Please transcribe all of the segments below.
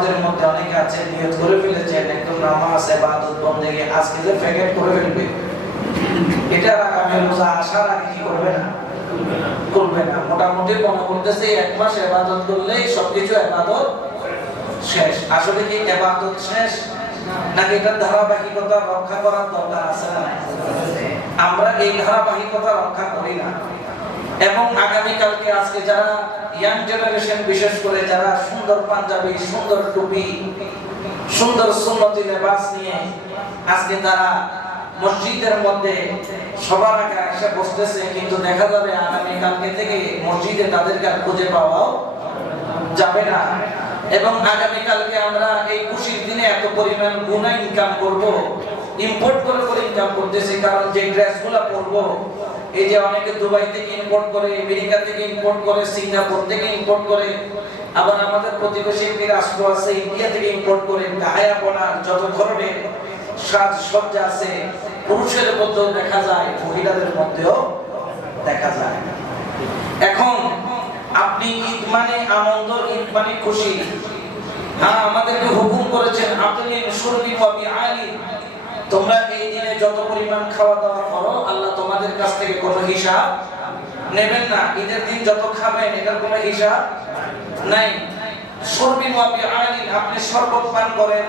আমাদের মধ্যে অনেকে আছে নিয়ত করে ফেলেছেন একদম নামাজ ইবাদত বন্দেগী আজকে যে প্যাকেট করে ফেলবে, এটা আগামী রোজা আসার আগে কি করবে না, করবে না। মোটামুটি মনে করতেছে এক মাস ইবাদত করলেই সবকিছু ইবাদত শেষ। আসলে কি ইবাদত শেষ নাকি এটা ধারাবাহিকতা রক্ষা করার দরকার আছে না? আমরা এই ধারাবাহিকতা রক্ষা করি না। এবং আগামী কালকে আজকে যারা ইয়াং জেনারেশন, বিশেষ করে যারা সুন্দর পাঞ্জাবি, সুন্দর টুপি, সুন্দর সুন্নতি লেবাস নিয়ে আজকে তারা মসজিদের মধ্যে সবার আগে এসে বসতেছে, কিন্তু দেখা যাবে আগামী কালকে থেকে মসজিদে তাদেরকে আর খুঁজে পাওয়াও যাবে না। এবং আগামী কালকে আমরা এই খুশির দিনে এত পরিমাণ গুনাহ ইনকাম করব, ইম্পোর্ট করে ইনকাম করতেছি। কারণ যে ড্রেসগুলো পরবো, এই যে অনেকে দুবাই থেকে ইম্পোর্ট করে, আমেরিকা থেকে ইম্পোর্ট করে, সিঙ্গাপুর থেকে ইম্পোর্ট করে, আবার আমাদের প্রতিবেশী একটি রাষ্ট্র আছে ইন্ডিয়া থেকে ইম্পোর্ট করে গায়াপনা যত ধরনের সাজসজ্জা আছে, পুরুষের মধ্যেও দেখা যায়, মহিলাদের মধ্যেও দেখা যায়। এখন আপনি ঈদ মানে আনন্দ, ঈদ মানে খুশি। হ্যাঁ, আমাদেরকে হুকুম করেছেন আপনি শুরবি ওয়াবি আলী, তোমরা এই দিনে যত পরিমাণ খাওয়া দাওয়া করো আল্লাহ তোমাদের কাছ থেকে কোনো হিসাব নেবেন না। ঈদের দিন যত খাবেন এটার কোনো হিসাব নাই। শুরবি ওয়াবি আলী, আপনি শরবত পান করেন,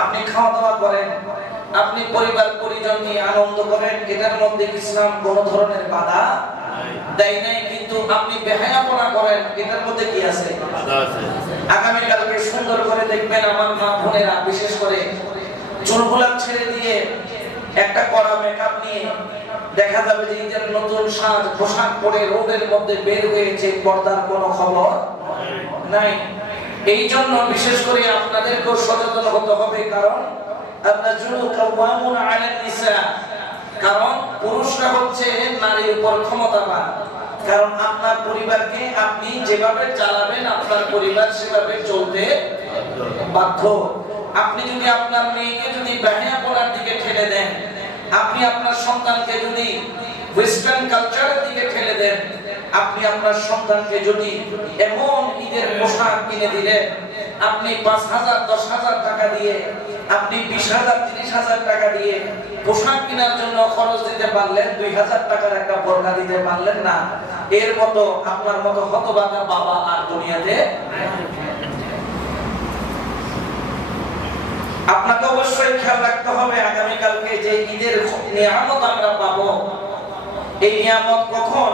আপনি খাওয়া দাওয়া করেন, আপনি পরিবার পরিজন নিয়ে আনন্দ করেন, এটার মধ্যে ইসলাম কোনো ধরনের বাধা দেয় নাই। কিন্তু আপনি বেহায়াপনা করেন, এটার মধ্যে কি আছে? আগামী কালকে সুন্দর করে দেখবেন আমার মা বোনেরা, বিশেষ করে চুলগুলা ছেড়ে দিয়ে একটা কড়া মেকআপ নিয়ে দেখা যাবে যে ঈদের নতুন সাজ পোশাক পরে রোডের মধ্যে বের হয়েছে, পর্দার কোনো খবর নাই। এই জন্য বিশেষ করে আপনাদেরকেও সচেতন হতে হবে। কারণ কারণ পুরুষরা হচ্ছে নারীর উপর ক্ষমতাবান। কারণ আপনার পরিবারকে আপনি যেভাবে চালাবেন আপনার পরিবার সেভাবে চলতে বাধ্য। আপনি যদি আপনার মেয়েকে যদি বেহায়াপনার দিকে ঠেলে দেন, আপনি আপনার সন্তানকে যদি ওয়েস্টার্ন কালচারের দিকে ঠেলে দেন, আপনি আপনার সন্তানকে যদি এমন ঈদের পোশাক কিনে দিলেন, আপনি 5,000 10,000 টাকা দিয়ে, আপনি 20,000 30,000 টাকা দিয়ে পোশাক কেনার জন্য খরচ দিতে পারলেন, 2,000 টাকার একটা বোরকা দিতে পারলেন না, এর মতো আপনার মতো হতভাগা বাবা আর দুনিয়াতে। আপনাকে অবশ্যই খেয়াল রাখতে হবে আগামী কালকে যে ঈদের নিয়ামত আমরা পাবো, এই নিয়ামত কখন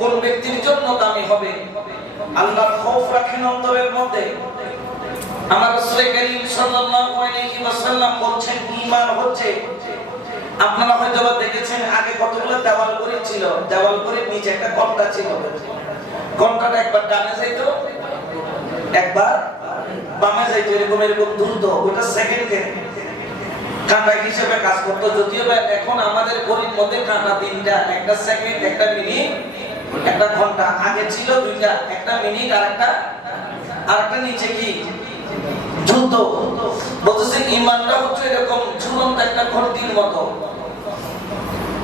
কোন ব্যক্তির জন্য দামি হবে। আল্লাহর খৌফ রাখেন অন্তরের মধ্যে। আমার রাসূল করিম সাল্লাল্লাহু আলাইহি ওয়াসাল্লাম বলেন ঈমান হচ্ছে, আপনারা হয়তো দেখেছেন আগে কতগুলো দেওয়াল গড়ি ছিল, দেওয়াল গড়ির নিচে একটা ঘন্টা ছিল, ঘন্টাটা একবার ডানে যাইত একবার বামে যাইত, এরকম দ্রুত, ওটা সেকেন্ডে কাঁটা হিসেবে কাজ করতো। যদিও এখন আমাদের ঘড়ির মধ্যে কাঁটা 3টা, একটা সেকেন্ড, একটা মিনিট, একটা ঘন্টা। আগে ছিল 2টা, একটা মিনিট আর একটা নিচে কি যুদ্ধ। বলতেছে ঈমানটা হচ্ছে এরকম ঝুলন্ত একটা ঘন্টির মতো।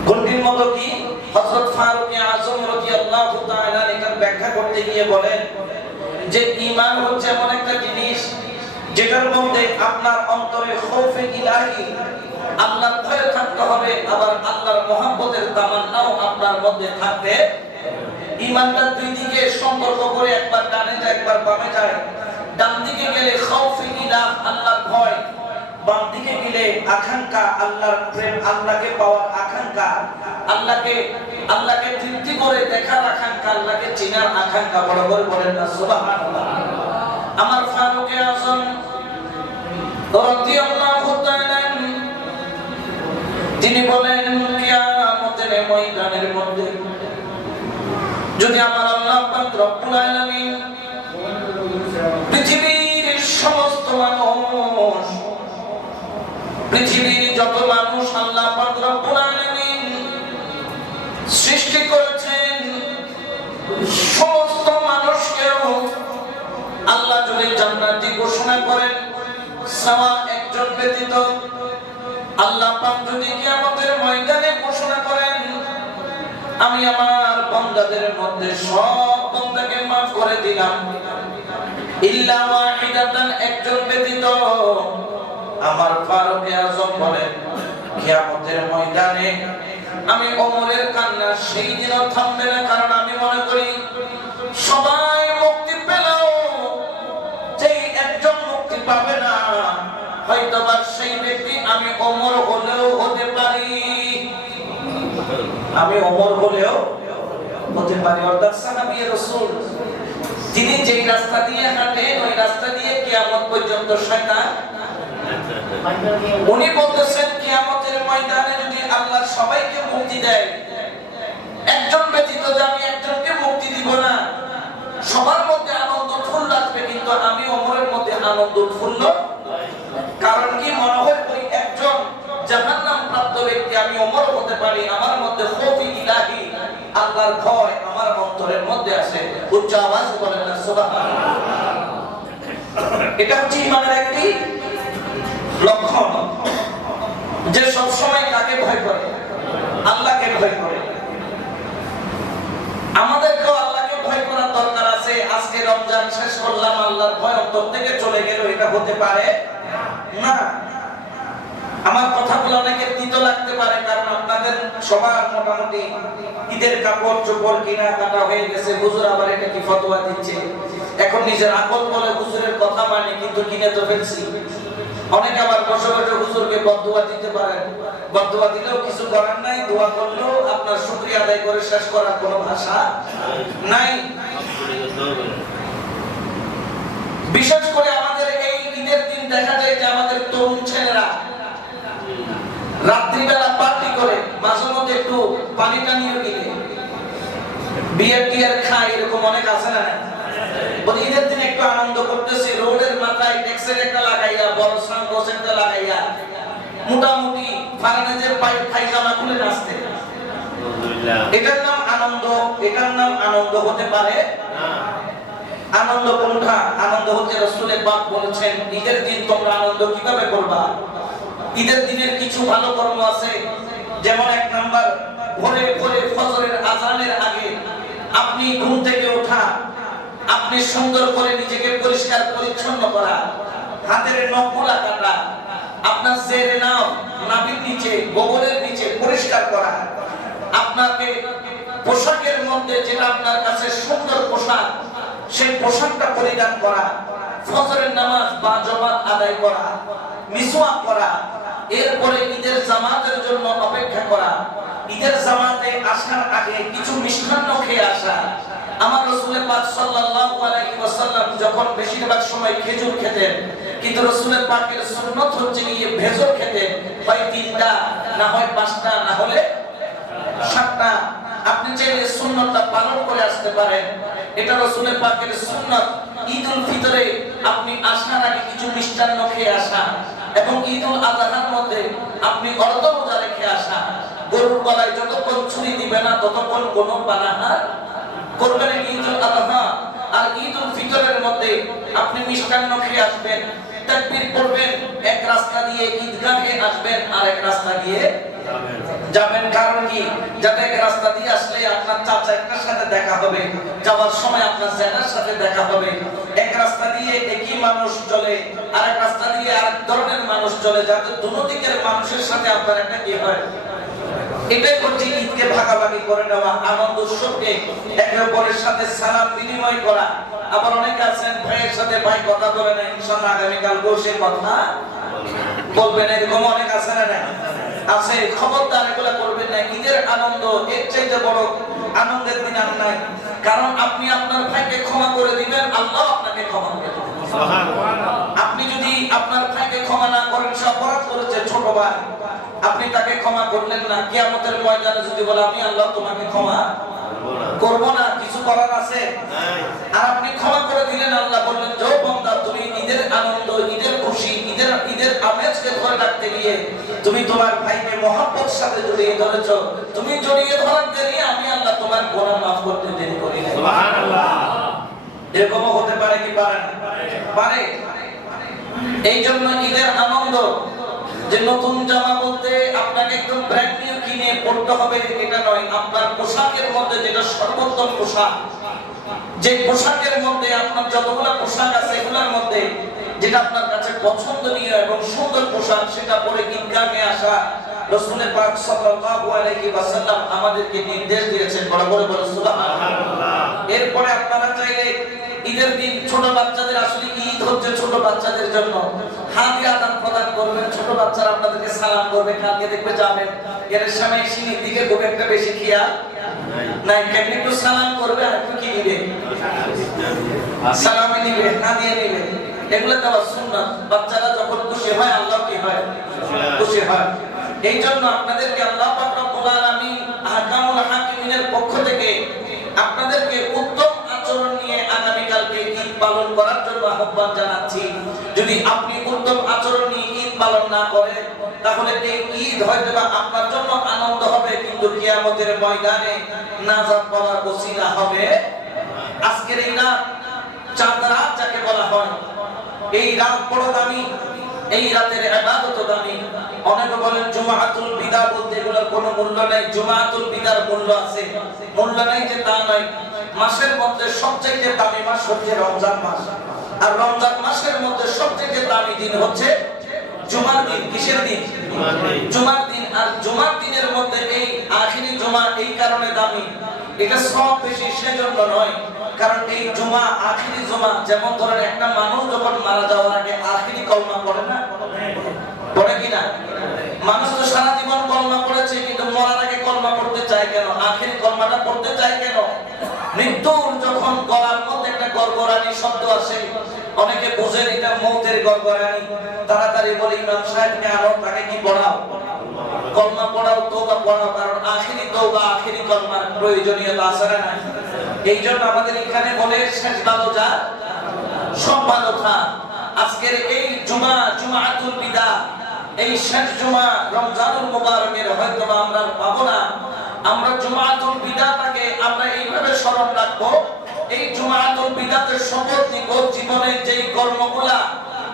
ঘন্টির মতো কি? হযরত ফারুক আযম রাদিয়াল্লাহু তাআলা এটার ব্যাখ্যা করতে গিয়ে বলেন যে ঈমান হচ্ছে এমন একটা জিনিস যেটার মধ্যে আপনার অন্তরে খৌফে ইলাহি, আল্লাহর ভয় থাকতে হবে, আবার আল্লাহর মহব্বতের তামান্নাও আপনার মধ্যে থাকবে। ঈমানটা দুই দিকে সম্পর্ক করে, একবার ডানে যায় একবার বামে যায়। ডান দিকে গেলে খৌফে ইলাহ, আল্লাহর ভয়, বাম দিকে গেলে আকাঙ্ক্ষা, আল্লাহর প্রেম, আল্লাহকে পাওয়ার আকাঙ্ক্ষা, আল্লাহকে তৃপ্তি করে দেখার আকাঙ্ক্ষা, আল্লাহকে চেনার আকাঙ্ক্ষা। বরাবর বলেন না সুবহানাল্লাহ। আমার ফারুক আযম রাদিয়াল্লাহু তাআলা তিনি বলেন কিয়ামতের ময়দানের মধ্যে যদি আমার আল্লাহ পাক রব্বুল আলামিন পৃথিবীর সমস্ত মানুষ, পৃথিবীর যত মানুষ আল্লাহ পাক রব্বুল আলামিন সৃষ্টি করেছেন, সমস্ত মানুষকেও আল্লাহ যদি জান্নাতি ঘোষণা করেন, সাওয়া একজন ব্যতীত, আল্লাহ পাক যদি কিয়ামতের ময়দানে ঘোষণা করেন আমি আমার বান্দাদের মধ্যে সব বান্দাকে maaf করে দিলাম, ইল্লা ওয়াহিদাতান, একজন ব্যতীত। আমার ফারুক আযম বলেন, কিয়ামতের ময়দানে আমি ওমরের কান্না সেই দিনও থামবে না, কারণ আমি মনে করি সবাই মুক্তি পেলেও যেই একজন মুক্তি পাবে না, হয়তোবা সেই ব্যক্তি আমি ওমর হলেও হতে পারি। আমি ওমর হলেও হতে পারি। অর্থাৎ সাহাবী রাসূল তিনি যেই রাস্তা দিয়ে হাঁটেন ওই রাস্তা দিয়ে কিয়ামত পর্যন্ত শয়তান। উনি বলতেছেন কিয়ামতের ময়দানে যদি আল্লাহ সবাইকে মুক্তি দেয়, একজন ব্যতীত যে আমি একজনকে মুক্তি দিব না, সবার মধ্যে আনন্দ ফুল লাগবে, কিন্তু আমি ওমরের মধ্যে আনন্দ ফুল। কারণ কি মনে হয় ওই একজন জাহান্নাম প্রাপ্ত ব্যক্তি আমি ওমর হতে পারি, আমার মধ্যে খৌফ ইলাহি, আল্লাহর ভয় আমার অন্তরের মধ্যে আছে। উচ্চ আওয়াজ বলেন না সুবহানাল্লাহ। এটা হচ্ছে ইমানের একটি লক্ষণ, যে সব সময় কাকে ভয় করে? আল্লাহকে ভয় করে। আমাদেরকেও আল্লাহকে ভয় করার দরকার আছে। আজকে রমজান শেষ করলাম, আল্লাহর ভয় অন্তর থেকে চলে গেল, এটা হতে পারে না। আমার কথাগুলো অনেকে তিতো লাগতে পারে, কারণ আপনাদের সবার মোটামুটি ঈদের কাপড় চোপড় কিনা কাটা হয়ে গেছে। হুজুর আবার এটা কি ফতোয়া দিচ্ছে, এখন নিজের আকল বলে হুজুরের কথা মানে, কিন্তু কিনে তো ফেলছি। অনেকে আবার বসে বসে হুজুরকে বদদুয়া দিতে পারেন, বদদুয়া দিলেও কিছু করার নাই, দোয়া করলেও আপনার শুকরিয়া আদায় করে শেষ করার কোনো ভাষা নাই। বিশেষ করে আমাদের এই ঈদের দিন দেখা যায় যে আমাদের তরুণ ছেলেরা রাত্রিবেলা পার্টি করে, মাঝে মধ্যে একটু পানি টানিও কিনে বিয়ার টিয়ার খায়, এরকম অনেক আছে না? বলি ঈদের দিন একটু আনন্দ করতেছি, রোডের মাথায় ট্যাক্সের একটা লাগাইয়া, বড় সানগ্লাস একটা লাগাইয়া, মোটামুটি ফার্নিচার পাইপ পায়জামা খুলে নাচতে। এটার নাম আনন্দ? এটার নাম আনন্দ হতে পারে না। আনন্দ কোনটা? আনন্দ হচ্ছে রাসূলের পাক বলেছেন ঈদের দিন তোমরা আনন্দ কিভাবে করবা। ঈদের দিনের কিছু ভালো কর্ম আছে, যেমন এক নাম্বার, ভোরে ভোরে ফজরের আযানের আগে আপনি ঘুম থেকে ওঠা, আপনি সুন্দর করে নিজেকে পরিষ্কার পরিচ্ছন্ন করা, হাতের নখগুলা কাটা, আপনার জেরে নাও নাভির নিচে গোবরের নিচে পরিষ্কার করা, আপনাকে পোশাকের মধ্যে যেটা আপনার কাছে সুন্দর পোশাক সেই পোশাকটা পরিধান করা, ফজরের নামাজ বা জামাত আদায় করা, মিসওয়াক করা, এরপরে ঈদের জামাতের জন্য অপেক্ষা করা, ঈদের জামাতে আসার আগে কিছু মিষ্টান্ন খেয়ে আসা। আমার রাসূল পাক সাল্লাল্লাহু আলাইহি ওয়াসাল্লাম যখন বেশিরভাগ সময় খেজুর খেতেন, কিন্তু রাসূলের পাকের সুন্নাত হচ্ছে গিয়ে ভেজর খেতেন, হয় 3টা না হয় 5টা না হলে 7টা। আপনি চাইলে সুন্নাতটা পালন করে আসতে পারেন, এটা রাসূলের পাকের সুন্নাত। ঈদুল ফিতরে আপনি আসার আগে কিছু মিষ্টান্ন খেয়ে আসা, এবং ঈদুল আযহার মধ্যে আপনি অর্ধ রোজা রেখে আসা। গরুর গলায় যতক্ষণ ছুরি দিবে না ততক্ষণ কোনো পানাহার করবেন ঈদুল আযহা। আর ঈদুল ফিতরের মধ্যে আপনি মিষ্টান্ন খেয়ে আসবেন, তাকবীর পড়বেন, এক রাস্তা দিয়ে ঈদগাহে আসবেন আর এক রাস্তা দিয়ে যাবেন। কারণ কি? যাতে এক রাস্তা দিয়ে আসলে আপনার চাচা একটার সাথে দেখা হবে, যাওয়ার সময় আপনার জ্যাঠার সাথে দেখা হবে। এক রাস্তা দিয়ে একই মানুষ চলে, আর এক রাস্তা দিয়ে আরেক ধরনের মানুষ চলে, যাতে দুনো দিকের মানুষের সাথে আপনার একটা কি হয়। এটাই হচ্ছে ঈদকে ভাগাভাগি করে নেওয়া, আনন্দ উৎসবকে একে অপরের সাথে সালাম বিনিময় করা। আবার অনেকে আছেন ভাইয়ের সাথে ভাই কথা বলে না, ইনশাআল্লাহ আগামীকাল বসে কথা বলবেন, এরকম অনেক আছে না? আছে। খবরদার এগুলা করবেন না। ঈদের আনন্দ এর চাইতে বড় আনন্দের দিন আর নাই। কারণ আপনি আপনার ভাইকে ক্ষমা করে দিবেন, আল্লাহ আপনাকে ক্ষমা করে দিবেন। আপনি যদি আপনার ভাইকে ক্ষমা না করেন, সে অপরাধ করেছে ছোট ভাই, আপনি তাকে ক্ষমা করলেন না, কিয়ামতের ময়দানে যদি বলে আমি আল্লাহ তোমাকে ক্ষমা করব না, কিছু করার আছে? আর আপনি ক্ষমা করে দিলেন, আল্লাহ বললেন যে বান্দা তুমি ঈদের আনন্দ, ঈদের খুশি, ঈদের আমেজকে ধরে রাখতে গিয়ে তুমি তোমার ভাইকে মহব্বতের সাথে জড়িয়ে ধরেছো, তুমি জড়িয়ে ধরার দেরি আমি আল্লাহ তোমার গুনাহ মাফ করতে দেরি করি না। সুবহানাল্লাহ। এরকম হতে পারে কি পারে না? পারে। এই জন্য ঈদের আনন্দ যে নতুন জামা বলতে আপনাকে একদম ব্র্যান্ড নিউ কিনে পড়তে হবে এটা নয়। আপনার পোশাকের মধ্যে যেটা সর্বোত্তম পোশাক, যে পোশাকের মধ্যে আপনার যতগুলো পোশাক আছে এগুলোর মধ্যে যেটা আপনার কাছে পছন্দনীয় এবং সুন্দর পোশাক সেটা পরে ঈদগাহে আসা রাসূল পাক সাল্লাল্লাহু আলাইহি ওয়াসাল্লাম আমাদেরকে নির্দেশ দিয়েছেন। বড় বড় বলে সুবহানাল্লাহ। এরপরে আপনারা চাইলে ঈদের দিন ছোট বাচ্চাদের, আসলে ঈদ হচ্ছে ছোট বাচ্চাদের জন্য, হাদিয়া আদান প্রদান করবেন। ছোট বাচ্চারা আপনাদেরকে সালাম করবে, কালকে দেখবে যাবেন এর সময় সিনির দিকে খুব একটা বেশি খেয়াল নাই, কেমনি একটু সালাম করবে আর একটু কি দিবে, সালামে দিবে, হাদিয়া দিবে, এগুলো দেওয়া সুন্নাত। বাচ্চারা যখন খুশি হয় আল্লাহ কি হয়, খুশি হয়। এই জন্য আপনাদেরকে আল্লাহ পাক রব্বুল আলামিন আহকামুল হাকিমিনের পক্ষ থেকে আপনাদেরকে উত্তম আচরণ নিয়ে আগামী কালকে ঈদ পালন করার জন্য আহ্বান জানাচ্ছি। যদি আপনি উত্তম আচরণ নিয়ে ঈদ পালন না করেন তাহলে এই ঈদ হয়তো আপনার জন্য আনন্দ হবে কিন্তু কিয়ামতের ময়দানে নাজাত পাওয়ার ওসিলা হবে। আজকের এই রাত, চাঁদ রাত যাকে বলা হয়, এই রাত বড় দামি, এই রাতের ইবাদত দামি। অনেকে বলেন জুমাতুল বিদা বলতে এগুলোর কোনো মূল্য নাই। জুমাতুল বিদার মূল্য আছে, মূল্য নাই যে তা নয়। মাসের মধ্যে সবচেয়ে দামি মাস হচ্ছে রমজান মাস, আর রমজান মাসের মধ্যে সবচেয়ে দামি দিন হচ্ছে জুমার দিন। কিসের দিন? জুমার দিন। আর জুমার দিনের মধ্যে এই আখিরি জুমা এই কারণে দামি, এটা সব বেশি সেজন্য নয়, কারণ এই জুমা আখিরি জুমা, যেমন ধরেন একটা মানুষ যখন মারা যাওয়ার আগে আখিরি কলমা পড়ে না, পড়ে কিনা? মানুষ তো সারা জীবন কলমা পড়েছে কিন্তু মরার আগে কলমা পড়তে চায় কেন? আখিরি কলমাটা পড়তে চায় কেন? মৃত্যুর যখন গলার মধ্যে একটা গড়গড়ানি শব্দ আসে, অনেকে বুঝেন এটা মৌতের গড়গড়ানি, তাড়াতাড়ি বলে ইমাম সাহেবকে আনো, তাকে কি পড়াও, কলমা পড়াও, তওবা পড়াও, কারণ আখিরি তওবা আখিরি কলমার প্রয়োজনীয়তা আছে না নাই? এই জন্য আমাদের এখানে বলে শেষ ভালো যা সব ভালো থা। আজকের এই জুমা, জুমাতুল বিদা, এই শেষ জুমা রমজানুল মুবারকের হয়তো আমরা পাবো না। আমরা জুমাতুল বিদাটাকে আমরা এইভাবে স্মরণ রাখবো, এই জুমাতুল বিদাতে শপথ নিব জীবনের যেই কর্মগুলা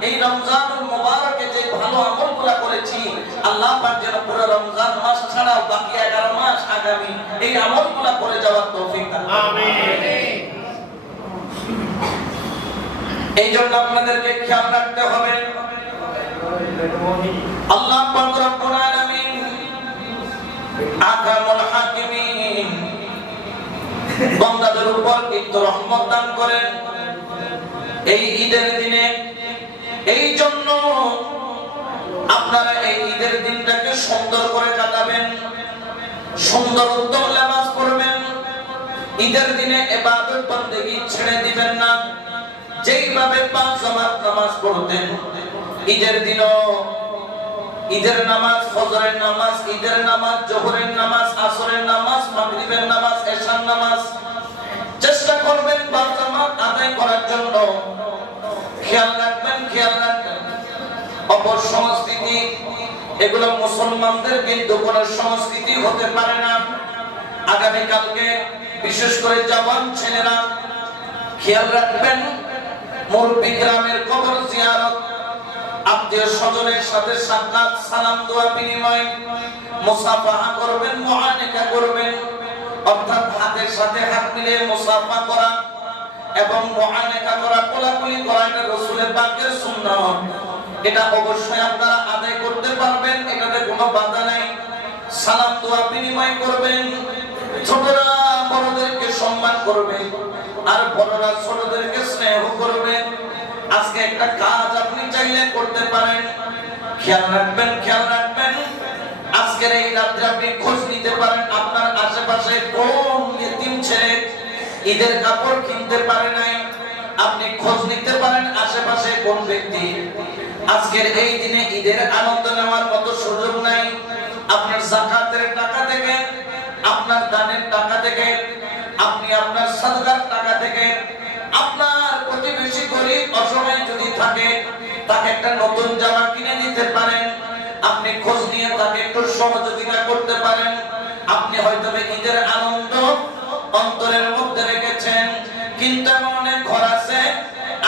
এই রমজানুল মুবারকে যে ভালো আমলগুলা করেছি আল্লাহ পাক যেন পুরো রমজান মাস ছাড়াও বাকি 11 মাস আগামী এই আমলগুলা করে যাওয়ার তৌফিক দান। আমিন। এই জন্য আপনাদেরকে খেয়াল রাখতে হবে, আল্লাহ পাক রব্বুল আলামিন আহকামুল হাকিমিন বান্দাদের উপর কিন্তু রহমত দান করেন এই ঈদের দিনে। এই জন্য আপনারা এই ঈদের দিনটাকে সুন্দর করে কাটাবেন, সুন্দর উত্তম নামাজ পড়বেন। ঈদের দিনে ইবাদত বন্দেগী ছেড়ে দিবেন না। যেইভাবে পাঁচ জামাত নামাজ পড়তেন ঈদের দিনও, ঈদের নামাজ, ফজরের নামাজ, ঈদের নামাজ, জোহরের নামাজ, আসরের নামাজ, মাগরিবের নামাজ, এশার নামাজ চেষ্টা করবেন পাঁচ জামাত আদায় করার জন্য। খেয়াল রাখবেন, খেয়াল রাখবেন। অপর সংস্কৃতি এগুলো মুসলমানদের কিন্তু কোন সংস্কৃতি হতে পারে না। আগামী কালকে বিশেষ করে জওয়ান ছেলেরা খেয়াল রাখবেন, মুরব্বি গ্রামের কবর জিয়ারত, আত্মীয় স্বজনের সাথে সাক্ষাৎ, সালাম দোয়া বিনিময়, মুসাফাহা করবেন, মুআনাকা করবেন, অর্থাৎ হাতের সাথে হাত মিলিয়ে মুসাফা করা এবং মুআনাকা করা, কোলাকুলি করা, এটা রাসূলের পাকের সুন্নাত। এটা অবশ্যই আপনারা আদায় করতে পারবেন, এটাতে কোনো বাধা নাই। সালাম দোয়া বিনিময় করবেন, ছোটরা বড়দেরকে সম্মান করবে আর বড়রা ছোটদেরকে স্নেহ করবে। আজকে একটা কাজ আপনি চাইলে করতে পারেন। খেয়াল রাখবেন, খেয়াল রাখবেন, আজকের এই রাত্রে আপনি খোঁজ নিতে পারেন আপনার আশেপাশে কোন ইতিম ছেলে ঈদের কাপড় কিনতে পারে নাই। আপনি খোঁজ নিতে পারেন আশেপাশে কোন ব্যক্তি আজকের এই দিনে ঈদের আনন্দ নেওয়ার মতো সুযোগ নাই। আপনার যাকাতের টাকা থেকে, আপনার দানের টাকা থেকে, আপনি আপনার সাদকার টাকা থেকে, আপনার প্রতিবেশী গরিব অসহায় যদি থাকে তাকে একটা নতুন জামা কিনে দিতে পারেন। আপনি খোঁজ নিয়ে তাকে একটু সহযোগিতা করতে পারেন। আপনি হয়তো ঈদের আনন্দ অন্তরের মধ্যে রেখেছেন, কিন্তু অনেক ঘর আছে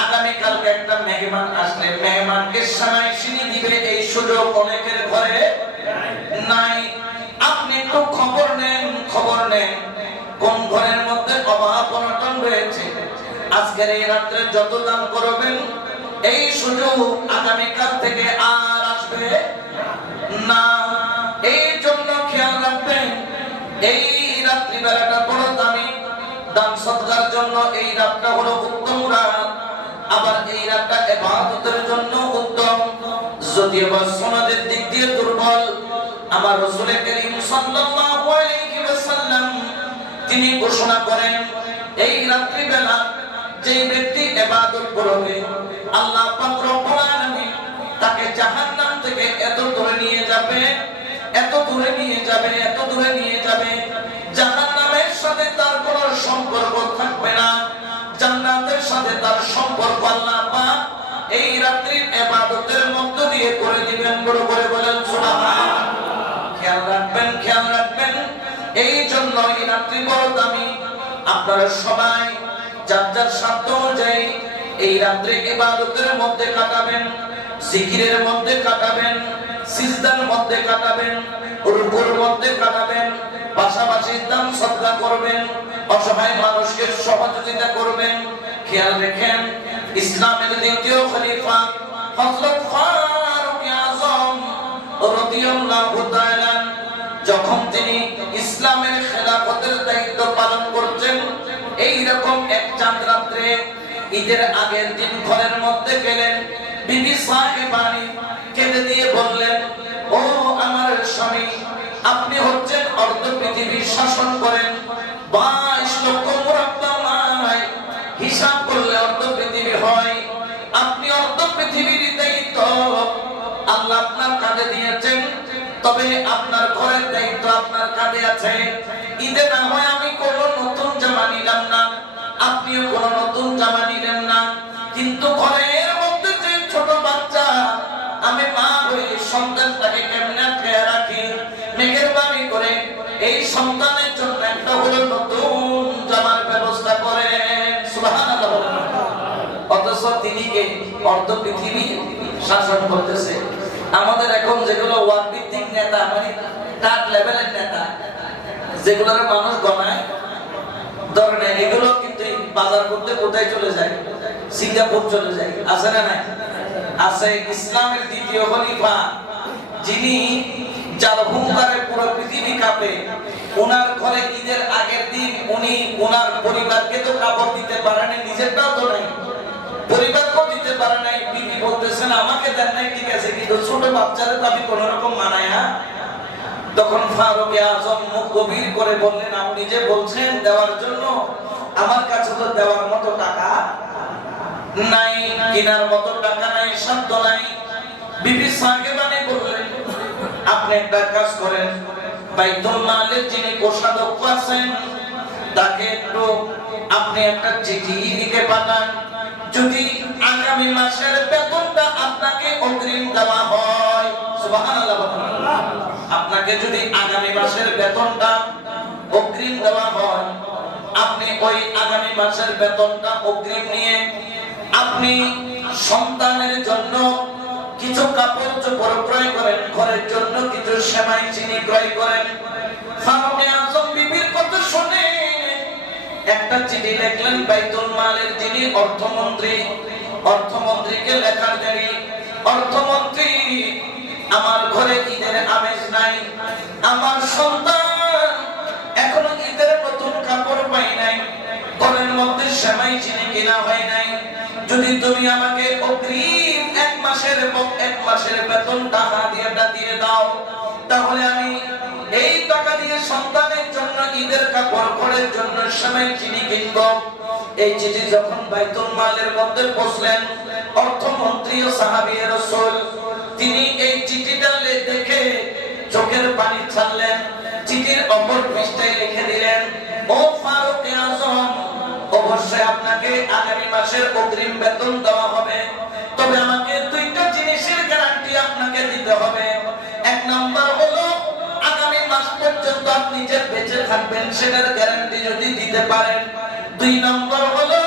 আগামী কালকে একটা মেহমান আসলে মেহমানকে সানাই দিবে, এই সুযোগ অনেকের ঘরে নাই। আপনি একটু খবর নেন, খবর নেন কোন ঘরের মধ্যে অভাব অনটন রয়েছে। আজকের এই রাত্রে যত দান করবেন এই সুযোগ আগামীকাল থেকে আর আসবে না। এই জন্য খেয়াল রাখবেন এই রাত্রি বেলাটা বড় দামি, দান সদকার জন্য এই রাতটা হলো উত্তম রাত, আবার এই রাতটা ইবাদতের জন্য উত্তম। যদিও বা সনদের দিক দিয়ে দুর্বল, আমার রাসূল করিম সাল্লাল্লাহু আলাইহি ওয়াসাল্লাম তিনি ঘোষণা করেন এই রাত্রি বেলা যে ব্যক্তি ইবাদত করবে আল্লাহ পাক রব্বুল আলামিন তাকে জাহান্নাম থেকে এত দূরে নিয়ে যাবে, এত দূরে নিয়ে যাবে, এত দূরে নিয়ে যাবে, জাহান্নামের সাথে তার কোনো সম্পর্ক থাকবে না, জান্নাতের সাথে তার সম্পর্ক আল্লাহ পাক এই রাত্রির ইবাদতের মধ্য দিয়ে করে দিবেন। বড় করে বলেন সুবহানাল্লাহ। খেয়াল রাখবেন, খেয়াল রাখবেন, এই জন্য এই রাত্রি বড় দামি। আপনারা সবাই যার যার সাধ্য অনুযায়ী এই রাত্রি ইবাদতের মধ্যে কাটাবেন, জিকিরের মধ্যে কাটাবেন, সিজদার মধ্যে কাটাবেন, রুকুর মধ্যে কাটাবেন, পাশাপাশি দান সদকা করবেন, অসহায় মানুষকে সহযোগিতা করবেন। খেয়াল রাখেন ইসলামের দ্বিতীয় খলিফা হযরত ফারুক আযম রাদিয়াল্লাহু তাআলা যখন তিনি ইসলামের খেলাফতের দায়িত্ব পালন করছেন, এই রকম এক চাঁদ রাত্রে ঈদের আগের দিন ঘরের মধ্যে গেলেন, বিবি সাহেবানি কেঁদে দিয়ে বললেন, ও আমার স্বামী, আপনি হচ্ছেন অর্ধ পৃথিবীর শাসন করেন, 22 লক্ষ মুরাব্বা মাইল হিসাব করলে অর্ধ পৃথিবী হয়, আপনি অর্ধ পৃথিবীর দায়িত্ব আল্লাহ আপনার কাঁধে দিয়েছেন, তবে আপনার ঘরের দায়িত্ব আপনার কাঁধে আছে। ঈদে না হয় আমি কোনো নতুন জামা নিলাম না, আপনিও কোনো নতুন জামা নিলেন না, কিন্তু ঘরের মধ্যে যে ছোট বাচ্চা, আমি মা হয়ে সন্তানটাকে কেমনে খেয়াল রাখি, মেহেরবানি করে এই সন্তানের জন্য একটা হলো নতুন জামার ব্যবস্থা করেন। সুবহানাল্লাহ। অথচ তিনি কে অর্ধ পৃথিবী শাসন করতেছে। আমাদের এখন যেগুলো ওয়ার্ড ভিত্তিক নেতা, মানে তার লেভেলের নেতা, যেগুলোর মানুষ গণায় ধরনের, এগুলো কিন্তু বাজার করতে কোথায় চলে যায়? সিঙ্গাপুর চলে যায়। আছে না নাই? আছে। ইসলামের দ্বিতীয় খলিফা যিনি যার হুঙ্কারে পুরো পৃথিবী কাঁপে, ওনার ঘরে ঈদের আগের দিন উনি ওনার পরিবারকে তো কাপড় দিতে পারেন, নিজেরটাও তো নাই, পরিবারকেও দিতে পারে নাই। বিবি বলতেছেন আমাকে দেন নাই, ঠিক আছে, কিন্তু ছোট বাচ্চাদের আমি কোন রকম মানায়া। তখন ফারুক আযম মুখ গভীর করে বললেন, আপনি যে বলছেন দেওয়ার জন্য, আমার কাছে তো দেওয়ার মতো টাকা নাই, কেনার মতো টাকা নাই, সাধ্য নাই। বিবি সাহেবানি বললেন, আপনি একটা কাজ করেন, বাইতুল মালের যিনি কোষাধ্যক্ষ আছেন তাকে একটু আপনি একটা চিঠি লিখে পাঠান, যদি আগামী মাসের বেতনটা আপনাকে অগ্রিম দেওয়া হয়। সুবহানাল্লাহ। আপনাকে যদি আগামী মাসের বেতনটা অগ্রিম দেওয়া হয়, আপনি ওই আগামী মাসের বেতনটা অগ্রিম নিয়ে আপনি সন্তানের জন্য কিছু কাপড় চোপড় ক্রয় করেন, ঘরের জন্য কিছু সেমাই চিনি ক্রয় করেন। ফারুক আযম বিবির কথা শুনে একটা চিঠি লিখলেন বাইতুল মালের যিনি অর্থমন্ত্রী, অর্থমন্ত্রীকে লেখার দেরি, অর্থমন্ত্রী আমার ঘরে ঈদের আমেজ নাই, আমার সন্তান এখনো ঈদের নতুন কাপড় পাই নাই, ঘরের মধ্যে সেমাই চিনি কিনা হয় নাই, যদি তুমি আমাকে অগ্রিম এক মাসের বেতন টাকা দিয়ে দাও, তাহলে আমি এই টাকা দিয়ে সন্তানের জন্য ঈদের কাপড় ঘরের জন্য সেমাই চিনি কিনব। এই চিঠি যখন বাইতুল মালের মধ্যে পৌঁছলেন, অর্থমন্ত্রী ও সাহাবী রাসূল তিনি এই চিঠিটা দেখে চোখের পানি ছাড়লেন, চিঠির অপর পৃষ্ঠায় লিখে দিলেন, ও ফারুক আযম, অবশ্যই আপনাকে আগামী মাসের অগ্রিম বেতন দেওয়া হবে, তবে আমাকে দুইটা জিনিসের গ্যারান্টি আপনাকে দিতে হবে। এক নাম্বার হলো আগামী মাস পর্যন্ত আপনি যে বেঁচে থাকবেন সেটার গ্যারান্টি যদি দিতে পারেন। দুই নম্বর হলো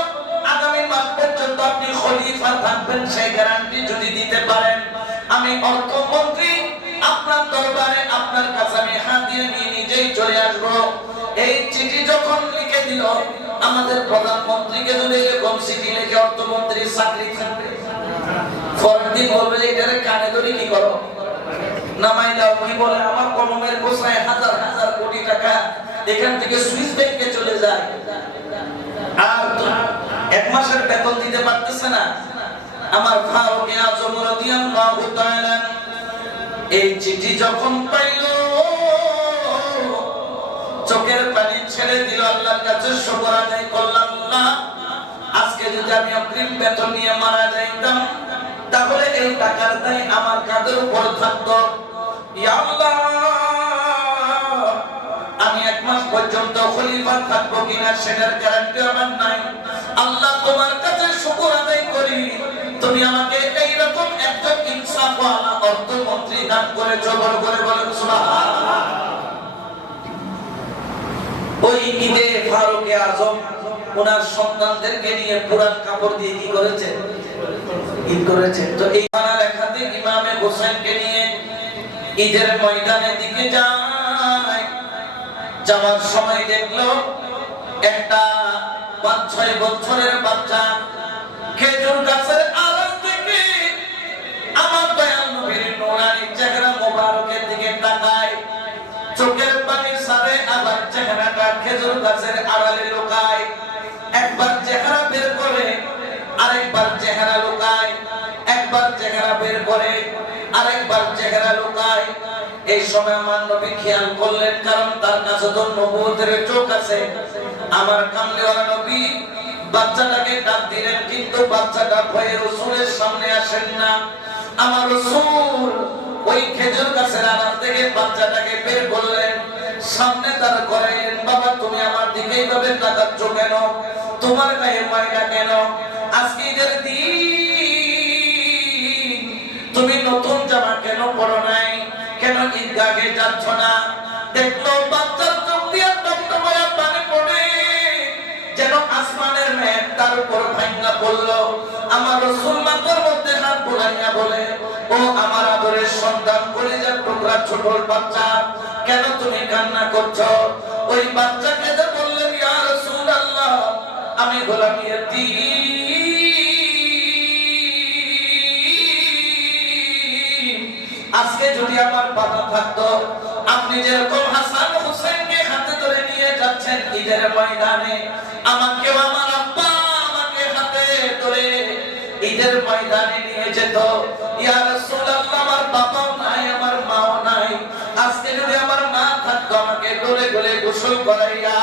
আগামী মাস পর্যন্ত আপনি খলিফা থাকবেন সেই গ্যারান্টি যদি দিতে পারেন। আমি অর্থমন্ত্রী আপনার দরবারে আপনার কাছে আমি হাত দিয়ে নিয়ে নিজেই চলে আসবো। এই চিঠি যখন লিখে দিল, আমাদের প্রধানমন্ত্রীকে যদি এরকম চিঠি লিখে অর্থমন্ত্রীর চাকরি থাকবে, পরের দিন বলবে যে এটারে কানে ধরে কি করো, নামাই দাও। কি বলে, আমার কলমের গোছায় হাজার হাজার কোটি টাকা এখান থেকে সুইস ব্যাংকে চলে যায়, আর এক মাসের বেতন দিতে পারতেছে না। আমার ফারুক আযম রাদিয়াল্লাহু তাআলা এই চিঠি যখন পাইল, চোখের পানি ছেড়ে দিল, আল্লাহর কাছে শুকর আদায় করলাম। আল্লাহ, আজকে যদি আমি অগ্রিম বেতন নিয়ে মারা যাইতাম, তাহলে এই টাকার দায় আমার কাঁধের উপর থাকতো। ইয়া আল্লাহ, আমি এক মাস পর্যন্ত খলিফা থাকবো কিনা সেটার গ্যারান্টি আমার নাই। আল্লাহ, তোমার কাছে শুকর আদায় করি, তুমি আমাকে এইরকম একজন ইনসাফওয়ালা অর্থমন্ত্রী দান করেছো। বড় করে বলেন সুবহানাল্লাহ। ওই ঈদে ফারুক আযম ওনার সন্তানদেরকে নিয়ে পুরান কাপড় দিয়ে কি করেছেন, ঈদ করেছেন। তো এই বানার এখানে ইমামে হোসেনকে নিয়ে ঈদের ময়দানের দিকে যায়। যাওয়ার সময় দেখলো একটা 5-6 বছরের বাচ্চা খেজুর গাছের আড়াল থেকে আমার দয়াল নবীর নূরানী চেহারা মোবারকের দিকে তাকায়, চোখের পানি সারে, আবার চেহারাটা খেজুর গাছের আড়ালে লুকায়। একবার চেহারা বের করে, আরেকবার চেহারা লুকায়, একবার চেহারা বের করে, আরেকবার চেহারা লুকায়। এই সময় আমার নবী খেয়াল করলেন, কারণ তার কাছে তো নবুয়তের চোখ আছে। আমার কামলিওয়ালা নবী বাচ্চাটাকে ডাক দিলেন, কিন্তু বাচ্চাটা ভয়ে রাসূলের সামনে আসেন না। আমার রাসূল ওই খেজুর গাছের আড়াল থেকে বাচ্চাটাকে বের করলেন, সামনে দাঁড় করাইলেন। বাবা, তুমি আমার দিকে এইভাবে তাকাচ্ছ কেন? তোমার গায়ে ময়লা কেন? আজকে ঈদের দিন, তুমি নতুন জামা কেন পরো নাই? কেন ঈদগাহে যাচ্ছ না? দেখলো বাচ্চার চোখ দিয়ে টকটকায়া পানি পড়ে, যেন আসমানের মেঘ তার উপর ভাঙা পড়লো। আমার রাসূল মাথার মধ্যে হাত বুলাইয়া বলে, ও আমার আদরের সন্তান, কলিজার টুকরা ছোট বাচ্চা, কেন তুমি কান্না করছো? ওই বাচ্চাকে যে বললেন, ইয়া রাসূলুল্লাহ, আমি গোলাম ইয়তীম, আজকে যদি আমার বাবা থাকতো, আপনি যেরকম হাসান হোসেনকে হাতে ধরে নিয়ে যাচ্ছেন ঈদের ময়দানে, আমাকেও আমার আব্বা আমাকে হাতে ধরে ঈদের ময়দানে নিয়ে যেত। ইয়া রাসূলুল্লাহ, আমার বাবাও নাই, আমার মাও নাই, আজকে যদি আমার মা থাকতো, আমাকে গলে গলে গোসল করাইয়া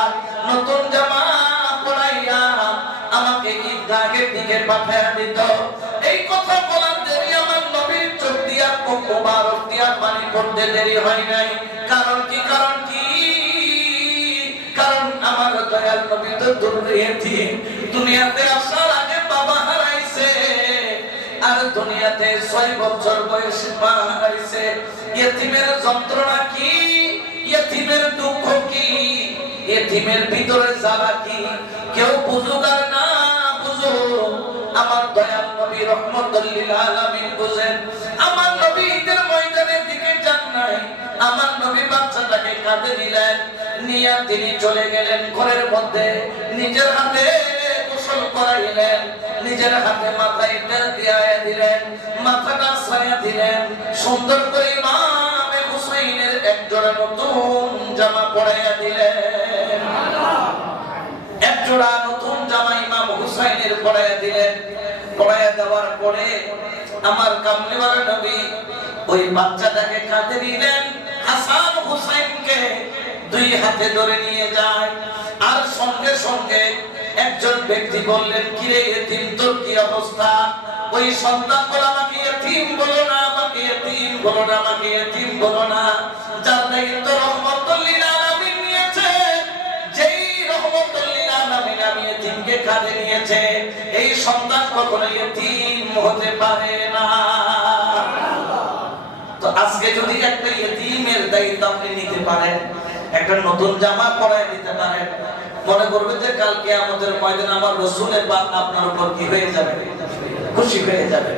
নতুন জামা পরাইয়া আমাকে ঈদগাহের দিকে পাঠাইয়া দিত। এই কথা বলার দেরি আমার নবীর চোখ দিয়া মোবারক দিয়া পানি পড়তে দেরি হয় নাই। কারণ কি? কারণ কি? কারণ আমার দয়াল নবী তো দুনিয়াতে, দুনিয়াতে আসার আগে বাবা হারাইছে, আর দুনিয়াতে 6 বছর বয়সে মা হারাইছে। ইয়তীমের যন্ত্রণা কি, ইয়তীমের দুঃখ কি, ইয়তীমের ভিতরে জ্বালা কি, কেউ বুঝুক আর না বুঝুক, আমার দয়াল নবী রহমতুল লিল আলামিন বুঝেন। আমার নবী ঈদের ময়দানের দিকে যান নাই, আমার নবী বাচ্চাটাকে কাঁধে নিলেন, নিয়ে তিনি চলে গেলেন ঘরের মধ্যে, নিজের হাতে গোসল করাইলেন, নিজের হাতে মাথায় তেল দিয়া দিলেন, মাথাটা ছায়া দিলেন, সুন্দর করে ইমামে হুসাইনের এক জোড়া নতুন জামা পরাইয়া দিলেন। এক জোড়া নতুন জামা ইমাম হুসাইনের পরাইয়া দিলেন। পরাইয়া দেওয়ার পরে আমার কামলিওয়ালা নবী ওই বাচ্চাটাকে কাঁধে নিলেন, হাসান হুসাইনকে 2 হাতে ধরে নিয়ে যায়। আর সঙ্গে সঙ্গে একজন ব্যক্তি বললেন, কিরে ইয়তীম, তোর কি অবস্থা? ওই সন্তান বলে, আমাকে ইয়তীম বলো না, আমাকে ইয়তীম বলো না, আমাকে ইয়তীম বলো না। যার দায়িত্ব রহমতুল লিল আলামিন নিয়েছে, যেই রহমতুল লিল আলামিন আমি ইয়তীমকে কাঁধে নিয়েছে, এই সন্তান কখনো ইয়তীম হতে পারে না। তো আজকে যদি একটা ইয়তীমের দায়িত্ব আপনি নিতে পারেন, একটা নতুন জামা পরায় দিতে পারেন, মনে করবে যে কালকে আমাদের ময়দানে আমার রাসূলের পাক আপনার উপর কি হয়ে যাবে, খুশি হয়ে যাবে,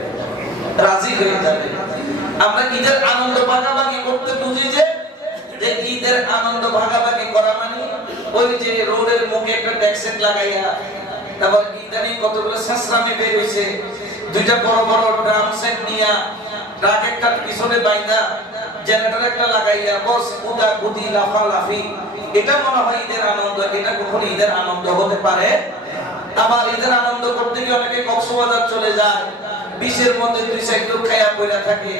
রাজি হয়ে যাবে। আমরা ঈদের আনন্দ ভাগাভাগি করতে বুঝি যে ঈদের আনন্দ ভাগাভাগি করা মানে ওই যে রোডের মুখে একটা ট্যাক্সেট লাগাইয়া, তারপর ইদানিং কতগুলো ছেঁচড়ামি বের হইছে, দুইটা বড় বড় ড্রাম সেট নিয়া ট্রাক একটা পিছনে বাইন্দা জেনারেটর একটা লাগাইয়া বস কুদা কুদি লাফালাফি, এটা মনে হয় ঈদের আনন্দ। এটা কখনো ঈদের আনন্দ হতে পারে? আবার ঈদের আনন্দ করতে গিয়ে অনেকে কক্সবাজার চলে যায়, বিশের মধ্যে দুই সাইড লোক খাইয়া পড়া থাকে,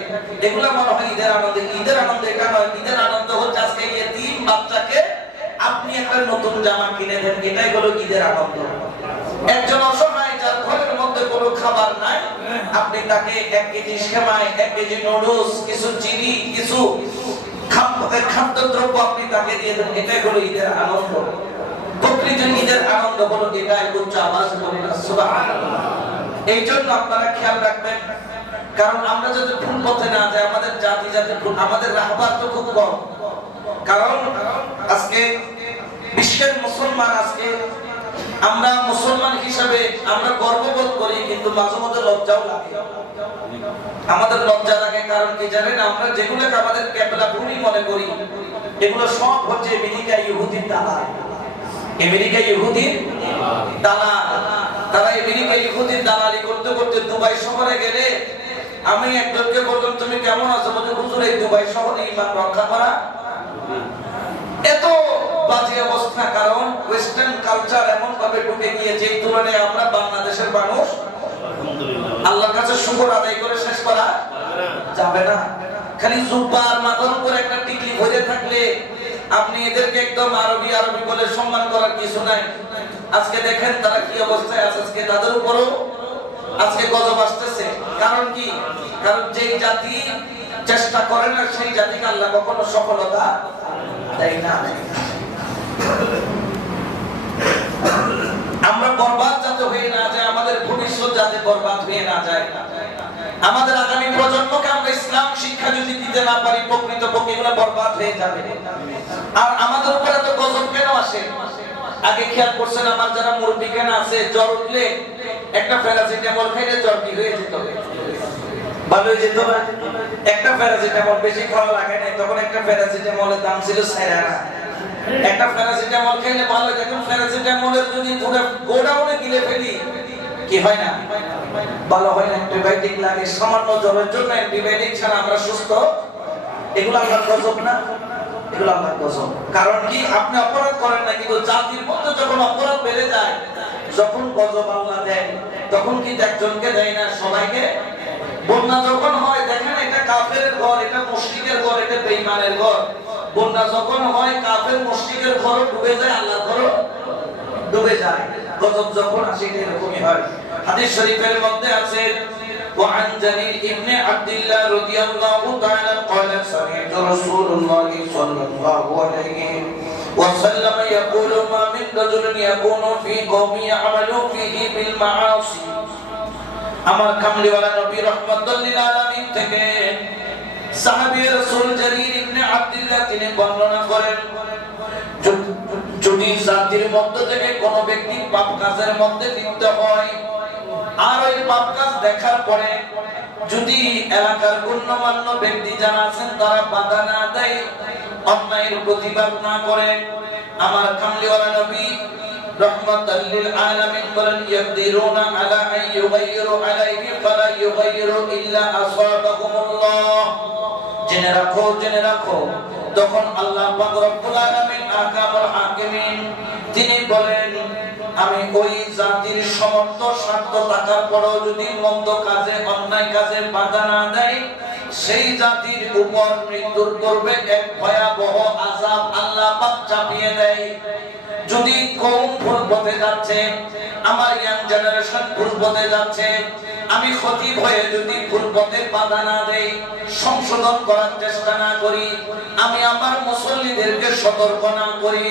এগুলা মনে হয় ঈদের আনন্দ। ঈদের আনন্দ এটা নয়। ঈদের আনন্দ হচ্ছে আজকে ইয়েতিম বাচ্চাকে আপনি একটা নতুন জামা কিনে দেন, এটাই হলো ঈদের আনন্দ। একজন অসহায় যার ঘরের মধ্যে কোনো খাবার নাই, আপনি তাকে 1 কেজি সেমাই, 1 কেজি নুডলস, কিছু চিনি, কিছু খাদ্যদ্রব্য আপনি তাকে দিয়ে দেন, এটাই হলো ঈদের আনন্দ। প্রকৃত ঈদের আনন্দ হলো এটাই। উচ্চ আওয়াজ বলেন সুবহানাল্লাহ। এই জন্য আপনারা খেয়াল রাখবেন, কারণ আমরা যদি ভুল পথে না যাই, আমাদের জাতি জাতি ভুল, আমাদের রাহবার তো খুব কম। কারণ আজকে বিশ্বের মুসলমান, আজকে আমরা মুসলমান হিসাবে আমরা গর্ববোধ করি, কিন্তু মাঝে মধ্যে লজ্জাও লাগে। আমাদের লজ্জা লাগে, কারণ কি জানেন, আমরা যেগুলোকে আমাদের ক্যাবলা ভূমি মনে করি, এগুলো সব হচ্ছে আমেরিকা ইহুদির দালাল। আমেরিকা ইহুদির দালাল। তারা আমেরিকা ইহুদির দালালি করতে করতে দুবাই শহরে গেলে, আমি একজনকে বললাম তুমি কেমন আছো, বলে হুজুর এই দুবাই শহরে ঈমান রক্ষা করা এত বাজে অবস্থা। কারণ ওয়েস্টার্ন কালচার এমন ভাবে ঢুকে গিয়েছে, এই তুলনায় আমরা বাংলাদেশের মানুষ আল্লাহর কাছে শুকর আদায় করে শেষ করা যাবে না। খালি জুব্বার মাথার উপর একটা টিকলি ভরে থাকলে আপনি এদেরকে একদম আরবি আরবি বলে সম্মান করার কিছু নাই। আজকে দেখেন তারা কি অবস্থায় আছে, আজকে তাদের উপরও আজকে গজব আসতেছে। কারণ কি? কারণ যেই জাতি চেষ্টা করে না, সেই জাতিকে আল্লাহ কখনো সফলতা দেয় না। আমরা বরবাদ যাতে হয়ে না যায়, আমাদের ভবিষ্যৎ যাতে বরবাদ হয়ে না যায়, আমাদের আগামী প্রজন্মকে আমরা ইসলাম শিক্ষা যদি দিতে না পারি, প্রকৃতপক্ষে এগুলো বরবাদ হয়ে যাবে। আর আমাদের উপর এত গজব কেন আসে? আগে খেয়াল করছেন, আমার যারা মুরব্বি কেন আছে, জ্বর উঠলে একটা প্যারাসিটামল খাইলে জ্বর কি হয়ে যেত, ভালো হয়ে যেত না? একটা প্যারাসিটামল, বেশি খাওয়া লাগে না, তখন একটা প্যারাসিটামলের দাম ছিল 4 আনা। একটা প্যারাসিটামল খাইলে ভালো। এখন প্যারাসিটামলের যদি পুরো গোডাউনে গিলে ফেলি, কি হয় না? ভালো হয় না, অ্যান্টিবায়োটিক লাগে। সামান্য জ্বরের জন্য অ্যান্টিবায়োটিক ছাড়া আমরা সুস্থ। এগুলো আল্লাহর গজব না? এগুলো আল্লাহর গজব। কারণ কি? আপনি অপরাধ করেন না, কিন্তু জাতির মধ্যে যখন অপরাধ বেড়ে যায়, যখন গজব আল্লাহ দেয়, তখন কি একজনকে দেয় না, সবাইকে। বন্যা যখন হয়, দেখেন এটা কাফেরের ঘর, এটা মুশরিকের ঘর, এটা বেঈমানের ঘর। বন্যা যখন হয়, কাফের মুশরিকের ঘর ডুবে যায়, আল্লাহর ঘর ডুবে যায়। গজব যখন আসে এরকমই হয়। হাদিস শরীফের মধ্যে আছে, وعن جرير ابن عبد الله رضي الله تعالى قال سمعت رسول الله صلى الله عليه وسلم يقول ما من رجل يكون في قوم يعمل فيه بالمعاصي। আমার কামলিওয়ালা নবী রাহমাতুল লিল আলামিন থেকে সাহাবী রাসূল জরীর ইবনে আব্দুল্লাহ তিনি বর্ণনা করেন, যদি জাতির মধ্য থেকে কোন ব্যক্তি পাপ কাজের মধ্যে লিপ্ত হয়, আর ওই পাপ কাজ দেখার পরে যদি এলাকার গণ্যমান্য ব্যক্তি যারা আছেন তারা বাধা না দেয়, অন্যায়ের প্রতিবাদ না করে, আমার কামলিওয়ালা নবী রাহমাতুল লিল আলামিন বলেন, ইয়াকদিরুনা আলা আন ইউগাইয়িরু আলাইহি ফালা ইউগাইয়িরু ইল্লা আসাবাহুমুল্লাহ। জেনে রাখো, জেনে রাখো, তখন আল্লাহ পাক রব্বুল আলামিন আহকামুল হাকিমিন তিনি বলেন, আমি ওই জাতির সমস্ত স্বার্থ থাকার পরেও যদি মন্দ কাজে, অন্যায় কাজে বাধা না দেয়, সেই জাতির উপর মৃত্যুর পূর্বে এক ভয়াবহ আযাব আল্লাহ পাক চাপিয়ে দেয়। যদি কওম ভুল পথে যাচ্ছে, আমার ইয়াং জেনারেশন ভুল পথে যাচ্ছে, আমি খতিব হয়ে যদি ভুল পথে বাধা না দেই, সংশোধন করার চেষ্টা না করি, আমি আমার মুসল্লিদেরকে সতর্ক না করি,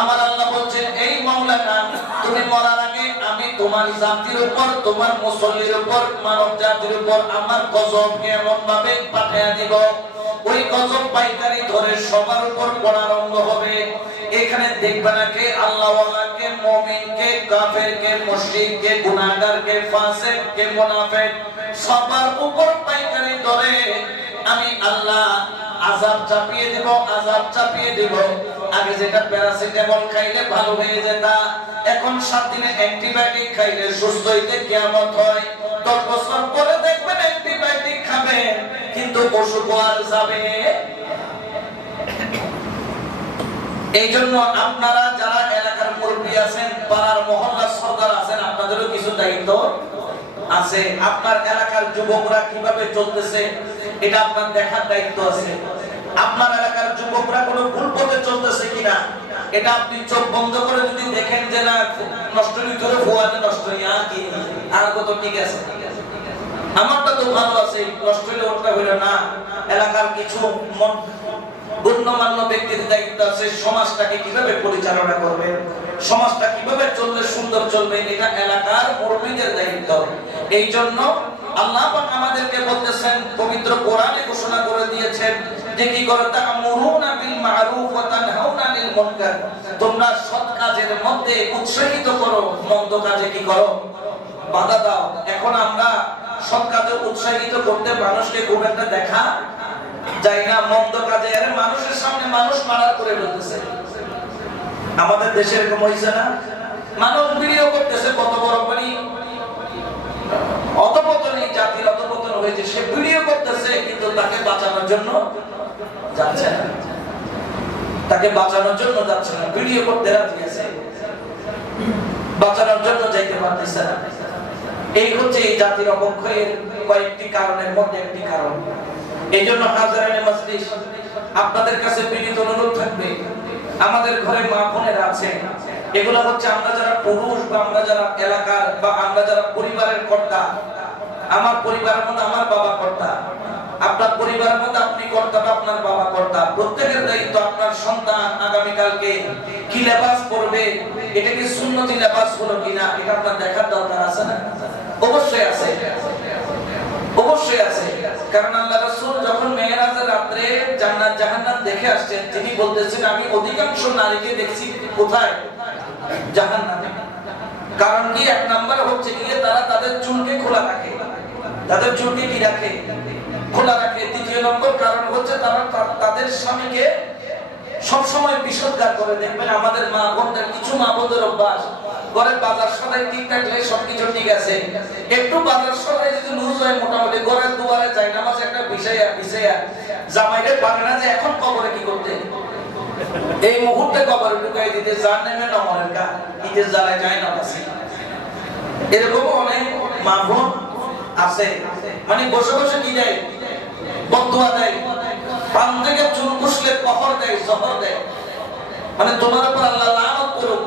আমার আল্লাহ বলছেন, এই মাওলানা তুমি মরার আগে আমি তোমার জাতির উপর, তোমার মুসল্লির উপর, মানব জাতির উপর আমার গজবকে এমন ভাবে পাঠিয়ে দিব, ওই গজব পাইকারি ধরে সবার উপর পড়া আরম্ভ হবে। এখানে দেখবে না কে আল্লাহওয়ালাকে, মুমিনকে, কাফেরকে, মুশরিককে, গুনাহগারকে, ফাসিককে, মুনাফিক, সবার উপর পাইকারি ধরে আমি আল্লাহ আযাব চাপিয়ে দেব, আযাব চাপিয়ে দেব। আগে যেটা প্যারাসিটামল খাইলে ভালো হয়ে যেত, এখন 7 দিনে অ্যান্টিবায়োটিক খাইলে সুস্থ হইতে কিয়ামত হয়। 10 বছর পরে দেখবেন অ্যান্টিবায়োটিক খাবেন কিন্তু অসুখ আর যাবে। এই জন্য আপনারা যারা এলাকার মুরব্বী আছেন, পাড়ার মহল্লার সরদার আছেন, আপনাদেরও কিছু দায়িত্ব আছে। আপনার এলাকার যুবকরা কিভাবে চলতেছে এটা আপনার দেখার দায়িত্ব আছে। আপনার এলাকার যুবকরা কোনো ভুল পথে চলতেছে কিনা এটা আপনি চোখ বন্ধ করে যদি দেখেন যে না নষ্ট হইতে ফোয়াতে নষ্ট হইয়া কি আর কত ঠিক আছে, আমারটা তো ভালো আছে, নষ্ট হইলে ওটা হইল না। এলাকার কিছু গণ্যমান্য ব্যক্তির দায়িত্ব আছে, সমাজটাকে কিভাবে পরিচালনা করবে, সমাজটা কিভাবে চললে সুন্দর চলবে, এটা এলাকার মুরব্বিদের দায়িত্ব। এই জন্য আল্লাহ পাক আমাদেরকে বলতেছেন, পবিত্র কোরআনে ঘোষণা করে দিয়েছেন যে কি করে তা'মুরুনা বিল মা'রুফ ওয়া তানহাউনা আনিল মুনকার, তোমরা সৎ কাজের মধ্যে উৎসাহিত করো, মন্দ কাজে কি করো, বাধা দাও। এখন আমরা সৎ কাজে উৎসাহিত করতে মানুষকে খুব একটা দেখা যায় না, মন্দ কাজে আরে মানুষের সামনে মানুষ মারার করে বলতেছে। আমাদের দেশে এরকম হইছে না, মানুষ ভিডিও করতেছে কত বড় বাড়ি, অধপতন, এই জাতির অধপতন হয়েছে, সে ভিডিও করতেছে কিন্তু তাকে বাঁচানোর জন্য যাচ্ছে না, তাকে বাঁচানোর জন্য যাচ্ছে না, ভিডিও করতে রাজি আছে, বাঁচানোর জন্য যাইতে পারতেছে না। এই হচ্ছে এই জাতির অবক্ষয়ের কয়েকটি কারণের মধ্যে একটি কারণ। এই জন্য হাজারানে মজলিস আপনাদের কাছে বিনীত অনুরোধ থাকবে, আমাদের ঘরে মা বোনেরা আছে, এগুলো হচ্ছে আমরা যারা পুরুষ বা আমরা যারা এলাকার বা আমরা যারা পরিবারের কর্তা, আমার পরিবারের মধ্যে আমার বাবা কর্তা, আপনার পরিবারের মধ্যে আপনি কর্তা বা আপনার বাবা কর্তা, প্রত্যেকের দায়িত্ব আপনার সন্তান আগামীকালকে কি লেবাস পরবে, এটা কি সুন্নতি লেবাস হলো কিনা এটা আপনার দেখার দরকার আছে না? অবশ্যই আছে, অবশ্যই আছে। কারণ আল্লাহ রাসূল যখন মেরাজের রাতে জান্নাত জাহান্নাম দেখে আসছেন, তিনি বলতেছেন আমি অধিকাংশ নারীকে দেখছি কোথায়, জাহান্নামে। কারণ কি, এক নাম্বার হচ্ছে গিয়ে তারা তাদের চুলকে খোলা রাখে, তাদের চুলকে কি রাখে, খোলা রাখে। দ্বিতীয় নম্বর কারণ হচ্ছে তারা তাদের স্বামীকে সব সময় বিসর্জন করে। দেখবেন আমাদের মা বোনদের, কিছু মা বোনদের অভ্যাস, ঘরে বাজার সদাই ঠিক থাকলে সবকিছু ঠিক আছে, একটু বাজার সদাই যদি লুজ হয় মোটামুটি ঘরের দুয়ারে যায় নামাজ একটা বিছাইয়া জামাইরে পারে না যে এখন কবরে কি করতে, এই মুহূর্তে কবরে ঢুকাই দিতে জান নেমে নমরের কা ঈদের জ্বালায় যায় না আছে। এরকম অনেক মা বোন আছে, মানে বসে বসে কি দেয়, বদদুয়া দেয়, পান থেকে চুল কুশলে কহর দেয়, জহর দেয়, মানে তোমার উপর আল্লাহ লানত করুক,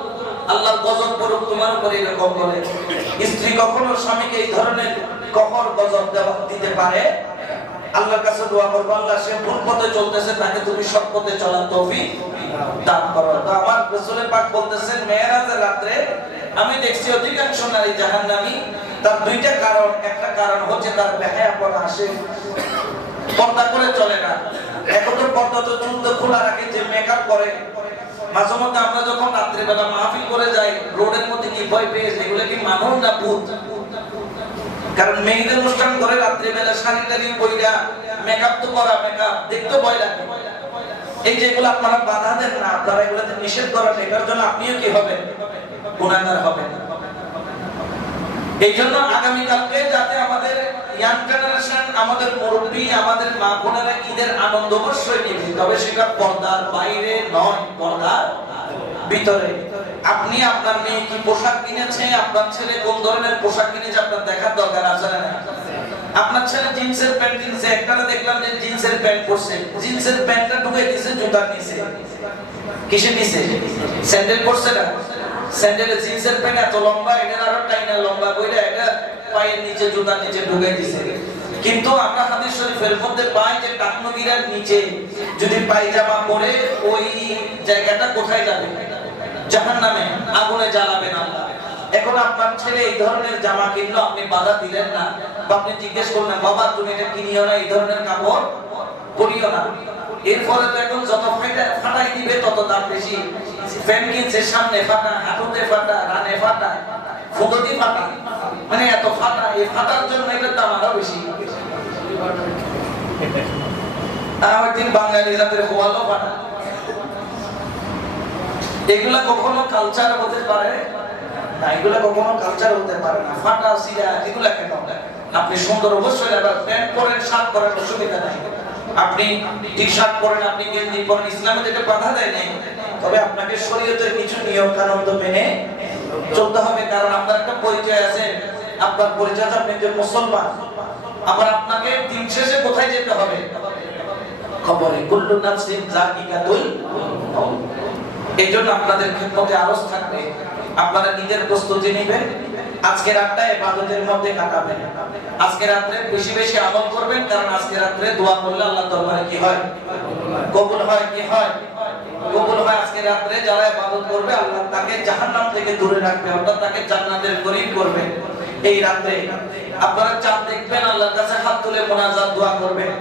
আল্লাহর গজব করুক তোমার উপর, এরকম বলে। স্ত্রী কখনো স্বামীকে এই ধরনের কহর গজব দিতে পারে? আল্লাহর কাছে দোয়া করব, আল্লাহ সে ভুল পথে চলতেছে, তাকে তুমি সৎ পথে চলার তৌফিক দান করো। তো আমার রাসূল পাক বলতেছেন, মেরাজের রাতে আমি দেখছি অধিকাংশ নারী জাহান্নামী। তার দুইটা কারণ, একটা কারণ হচ্ছে তার বেহায়াপনা আসে, পর্দা করে চলে না। এখন তো পর্দা তো চুল তো খোলা রাখে, যে মেকআপ করে। মাঝে মধ্যে আমরা যখন রাত্রিবেলা মাহফিল করে যাই, রোডের মধ্যে কি ভয় পেয়ে, এগুলো কি মানুষ না ভূত? কারণ মেয়েদের অনুষ্ঠান করে রাত্রিবেলা শাড়ি টাড়ি পইরা মেকআপ তো করা, মেকআপ দেখতে ভয় লাগে। এই যেগুলো আপনারা বাধা দেন না, আপনারা এগুলোতে নিষেধ করেন, এটার জন্য আপনিও কি হবেন, গুনাহগার হবেন। এই জন্য আগামীকালকে যাতে আমাদের ইয়াং জেনারেশন, আমাদের মুরব্বী, আমাদের মা বোনেরা ঈদের আনন্দ অবশ্যই নেবে, তবে সেটা পর্দার বাইরে নয়, পর্দার ভিতরে। আপনি আপনার মেয়ে কি পোশাক কিনেছে, আপনার ছেলে কোন ধরনের পোশাক কিনেছে আপনার দেখার দরকার আছে না? আপনার ছেলে জিন্সের প্যান্ট কিনছে, একটা দেখলাম যে জিন্সের প্যান্ট পরছে, জিন্সের প্যান্টটা ঢুকে দিয়েছে জুতার নিচে, কিসের নিচে, স্যান্ডেল পরছে না, স্যান্ডেলের জিন্সের প্যান্ট এত লম্বা, এটা আরো টাইনা লম্বা কইরা এটা পায়ের নিচে জুতার নিচে ঢুকাই দিয়েছে। কিন্তু আমরা হাদিস শরীফের মধ্যে পাই যে টাকনুগিরার নিচে যদি পায়জামা পরে ওই জায়গাটা কোথায় যাবে, জাহান্নামে, আগুনে জ্বালাবেন আল্লাহ। এখন আপনার ছেলে এই ধরনের জামা কিনলো, আপনি বাধা দিলেন না, বা আপনি জিজ্ঞেস করলেন বাবা তুমি এটা কিনিও না, এই ধরনের কাপড় পরিও না। এরপরে তো এখন যত ফাটাই দিবে তত দাম বেশি। প্যান্ট কিনছে, সামনে ফাটা, হাঁটুতে ফাটা, রানে ফাটা, ফুটোতে ফাটা, মানে এত ফাটা, এই ফাটার জন্য এটার দাম আরো বেশি। আমার দিন বাঙালি জাতের হোয়ালো ফাটা, এগুলা কখনো কালচার হতে পারে না, এগুলা কখনো কালচার হতে পারে না। ফাটা সিরা এগুলা কেন? আপনি সুন্দর অবশ্যই আবার প্যান্ট পরেন, শার্ট পরেন, অসুবিধা নাই। আপনি টি শার্ট পরেন, আপনি গেঞ্জি পরেন, ইসলামে যেটা বাধা দেয় নাই। তবে আপনাকে শরীয়তের কিছু নিয়ম কানুন তো মেনে চলতে হবে, কারণ আপনার একটা পরিচয় আছে। আপনার পরিচয় আপনি যে মুসলমান, আবার আপনাকে দিন শেষে কোথায় যেতে হবে? কবরে। কুল্লু নাফসিন যাকিকাতুল মাউত। এইজন্য আপনাদের খিদমতে আরজ থাকবে, আপনারা নিজের প্রস্তুতি নেবেন। আজকে রাতটা ইবাদতের মধ্যে কাটাবেন। আজকে রাতে বেশি বেশি আমল করবেন, কারণ আজকে রাতে দোয়া করলে আল্লাহর দরবারে কি হয়? কবুল হয়। কি হয়? কবুল হয়। আজকে রাতে যারা ইবাদত করবে, আল্লাহ তাকে জাহান্নাম থেকে দূরে রাখবে, অর্থাৎ তাকে জান্নাতের করিব করবে। এই রাতে আপনারা চাঁদ দেখবেন, আল্লাহর কাছে হাত তুলে মুনাজাত দোয়া করবেন।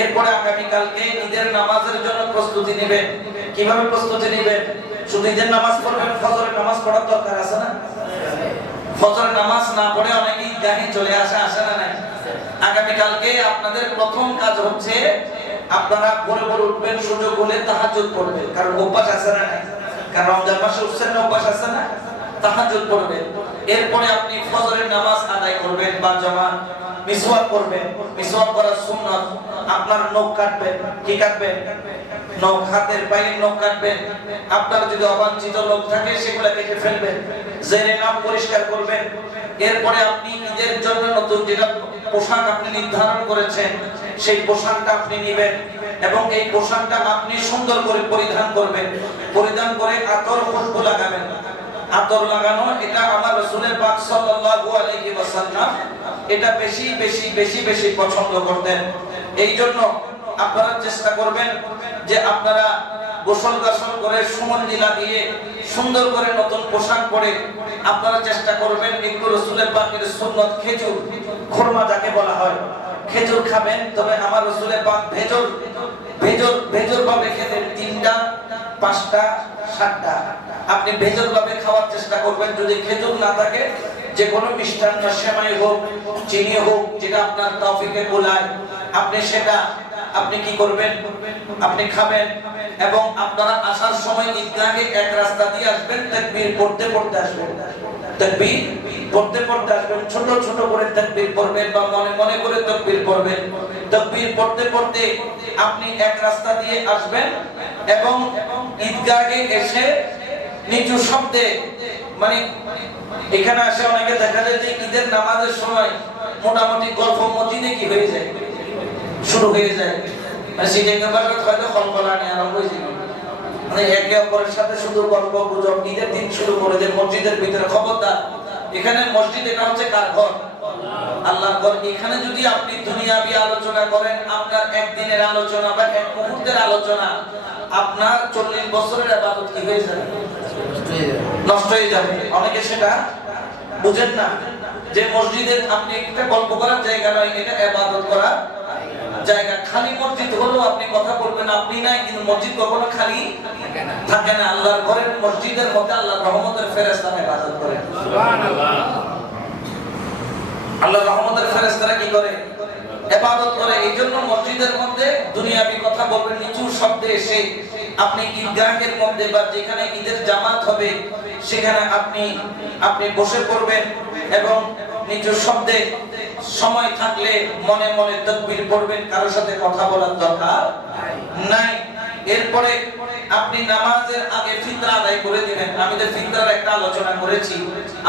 এরপরে আগামী কালকে ঈদের নামাজের জন্য প্রস্তুতি নেবেন। কিভাবে প্রস্তুতি নেবেন? শুধু ঈদের নামাজ পড়বেন, ফজরের নামাজ পড়ার দরকার আছে না? ফজরের নামাজ না পড়ে অনেকে ঈদগাহে চলে আসে না নাই? আগামী কালকে আপনাদের প্রথম কাজ হচ্ছে আপনারা ভোরে ভোরে উঠবেন, সুযোগ হলে তাহাজ্জুদ পড়বেন। কারণ অভ্যাস আছে না নাই? কারণ রমজান মাসে উঠছেন না, অভ্যাস আছে না? তাহাজ্জুদ পড়বেন। এরপরে আপনি ফজরের নামাজ আদায় করবেন বা জামাত, মিসওয়াক করবেন। মিসওয়াক করা সুন্নাত। আপনার নখ কাটবেন। কি কাটবেন? নখ, হাতের বাইরের নখ কাটবেন। আপনার যদি অবাঞ্ছিত নখ থাকে সেগুলো কেটে ফেলবেন। জেনে নাম পরিষ্কার করবেন। এরপরে আপনি ঈদের জন্য নতুন যেটা পোশাক আপনি নির্ধারণ করেছেন, সেই পোশাকটা আপনি নেবেন এবং এই পোশাকটা আপনি সুন্দর করে পরিধান করবেন। পরিধান করে আতর খুশবু লাগাবেন। আতর লাগানো এটা আমার রাসূলের পাক সাল্লাল্লাহু আলাইহি ওয়াসাল্লাম এটা বেশি বেশি বেশি বেশি পছন্দ করতেন। এই জন্য আপনারা চেষ্টা করবেন যে আপনারা গোসল গাসল করে সুমঞ্জিলা দিয়ে সুন্দর করে নতুন পোশাক পরে আপনারা চেষ্টা করবেন একটু রাসূলের পাকের সুন্নাত খেজুর, খুরমা যাকে বলা হয়, খেজুর খাবেন। তবে আমার রাসূলের পাক ভেজর ভাবে খেতেন। 3টা 5টা 7টা আপনি ভেজর ভাবে খাওয়ার চেষ্টা করবেন। যদি খেজুর না থাকে যে কোনো মিষ্টান্ন, সেমাই হোক, চিনি হোক, যেটা আপনার তৌফিকে কোলায়, আপনি সেটা আপনি কি করবেন? আপনি খাবেন। এবং আপনারা আসার সময় ঈদগাহে এক রাস্তা দিয়ে আসবেন, তাকবীর পড়তে পড়তে আসবেন। তাকবীর পড়তে পড়তে আসবেন। ছোট ছোট করে তাকবীর পড়বেন বা মনে মনে করে তাকবীর পড়বেন। তাকবীর পড়তে পড়তে আপনি এক রাস্তা দিয়ে আসবেন এবং ঈদগাহে এসে নিচু শব্দে, মানে এখানে আসে অনেকে দেখা যায় যে ঈদের নামাজের সময় মোটামুটি গল্প মসজিদে কি হয়ে যায়, শুরু হয়ে যায়। মানে সেটা হয়তো কল্পনানি আরম্ভ হয়ে যায়। মানে একে অপরের সাথে শুধু গল্প গুজব ঈদের দিন শুরু করে দেয় মসজিদের ভিতরে। খবরদার, এখানে মসজিদ এটা হচ্ছে কার ঘর? আল্লাহর ঘর। এখানে যদি আপনি দুনিয়াবি আলোচনা করেন, আপনার একদিনের আলোচনা বা এক মুহূর্তের আলোচনা, আপনার 40 বছরের ইবাদত কি হয়ে যাবে? নষ্ট হয়ে যাবে। অনেকে সেটা বুঝেন না যে মসজিদে আপনি একটা গল্প করার জায়গা নয়, এটা ইবাদত করার জায়গা। খালি মসজিদ হলো আপনি কথা বলবেন, আপনি নাই, কিন্তু মসজিদ কখনো খালি থাকে না। আল্লাহর ঘরের মসজিদের মধ্যে আল্লাহর রহমতের ফেরেশতারা ইবাদত করে। সুবহানাল্লাহ। আল্লাহর রহমতের ফেরেশতারা কি করে? ইবাদত করে। এইজন্য মসজিদের মধ্যে দুনিয়াবি কথা বলবেন নিচু শব্দে এসে আপনি ঈদগাহের মধ্যে বা যেখানে ঈদের জামাত হবে সেখানে আপনি বসে পড়বেন এবং নিচু শব্দে সময় থাকলে মনে মনে তাকবীর পড়বেন। কারোর সাথে কথা বলার দরকার নাই। এরপরে আপনি নামাজের আগে ফিতরা আদায় করে দিবেন। আমি যে ফিতরার একটা আলোচনা করেছি,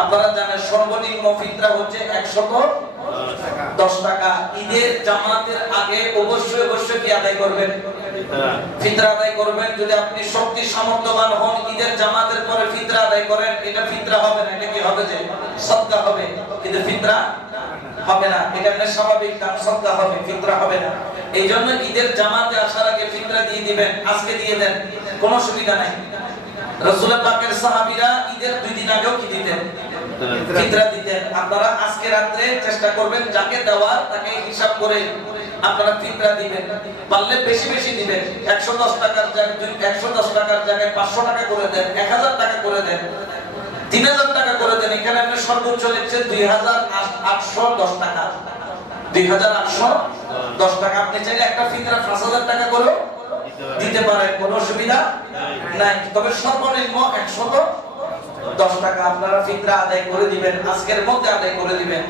আপনারা জানেন সর্বনিম্ন ফিতরা হচ্ছে 110 টাকা। ঈদের জামাতের আগে অবশ্যই কি আদায় করবেন? ফিতরা আদায় করবেন। যদি আপনি শক্তি সামর্থ্যবান হন, ঈদের জামাতের পরে ফিতরা আদায় করেন, এটা ফিতরা হবে না, এটা কি হবে? যে সদকা হবে, কিন্তু ফিতরা হবে না। এটা আপনার স্বাভাবিক দাম, সদকা হবে, ফিতরা হবে না। এই জন্য ঈদের জামাতে আসার আগে ফিতরা দিয়ে দিবেন। আজকে দিয়ে দেন, কোনো অসুবিধা নাই। রাসূল পাকের সাহাবীরা ঈদের 2 দিন আগেও কি দিতেন? ফিতরা দিতেন। আপনারা আজকে রাতে চেষ্টা করবেন যাকে দেওয়ার তাকে হিসাব করে আপনারা ফিতরা দিবেন। পারলে বেশি বেশি দিবেন। 110 টাকার জায়গায় 500 টাকা করে দেন, 1000 টাকা করে দেন, 3000 টাকা করে দেন। এখানে আপনি সর্বোচ্চ লিখছেন 2810 টাকা। 2810 টাকা। আপনি চাইলে একটা ফিতরা 5000 টাকা করে দিতে পারেন, কোনো অসুবিধা নাই। তবে সর্বনিম্ন 110 টাকা আপনারা ফিতরা আদায় করে দিবেন, আজকের মধ্যে আদায় করে দিবেন।